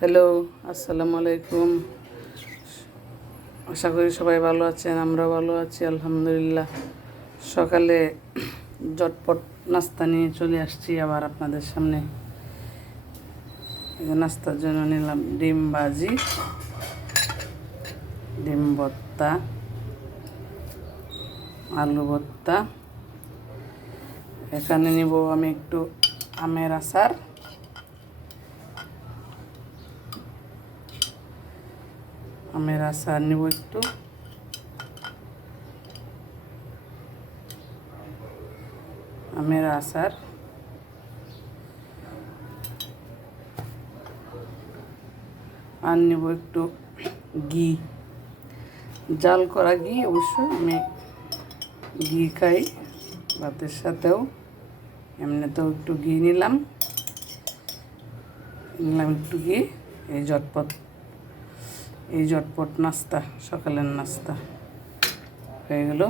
Hello আসসালামু আলাইকুম। আশা করি সবাই ভালো আছেন আমরা ভালো আছি, আলহামদুলিল্লাহ। সকালে জটপট নাস্তা নিয়ে চলে আসছি আবার আপনাদের সামনে। নাস্তার জন্য নিলাম ডিম ভাজি, ডিম ভর্তা, আলু ভর্তা। এখানে নিব আমি একটু আমের আচার। আমের আচার নিব একটু। আমের আচার আর নিব একটু ঘি। জাল করা ঘি অবশ্য আমি ঘি খাই, ভাতের সাথেও। এমনিতেও একটু ঘি নিলাম। নিলাম একটু ঘি, এই ঝটপট। এই ঝটপট নাস্তা সকালের নাস্তা। হয়ে গেল।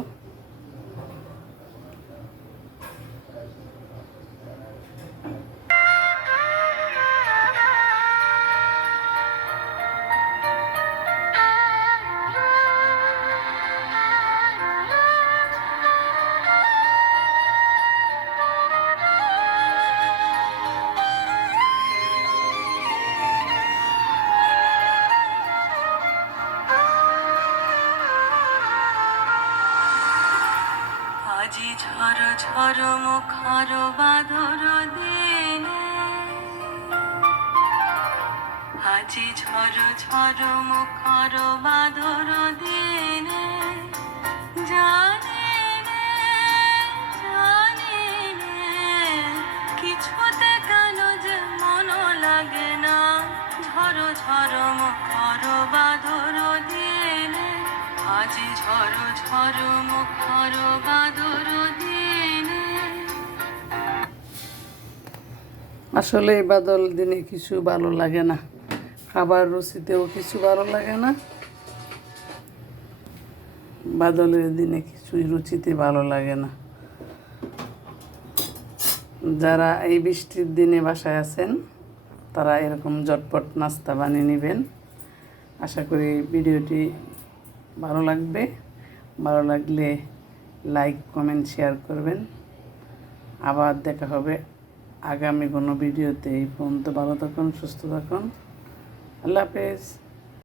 ঝর ঝর মুখর বাদর দিনে। আজি ঝর ঝর মুখর বাদর দিনে। জানি জানি কিছুতে কেন যে মন লাগে না। ঝর ঝর মুখর বাদর দিনে। আজি ঝর ঝর মুখর বাদর দিনে। আসলে এই বাদল দিনে কিছু ভালো লাগে না। খাবার রুচিতেও কিছু ভালো লাগে না। বাদলের দিনে কিছুই রুচিতে ভালো লাগে না। যারা এই বৃষ্টির দিনে বাসায় আছেন, তারা এরকম জটপট নাস্তা বানিয়ে নেবেন। আশা করি ভিডিওটি ভালো লাগবে। ভালো লাগলে লাইক, কমেন্ট, শেয়ার করবেন। আবার দেখা হবে আগামী কোনো ভিডিওতে এই পর্যন্ত ভালো থাকুন সুস্থ থাকুন। আল্লাহ হাফেজ।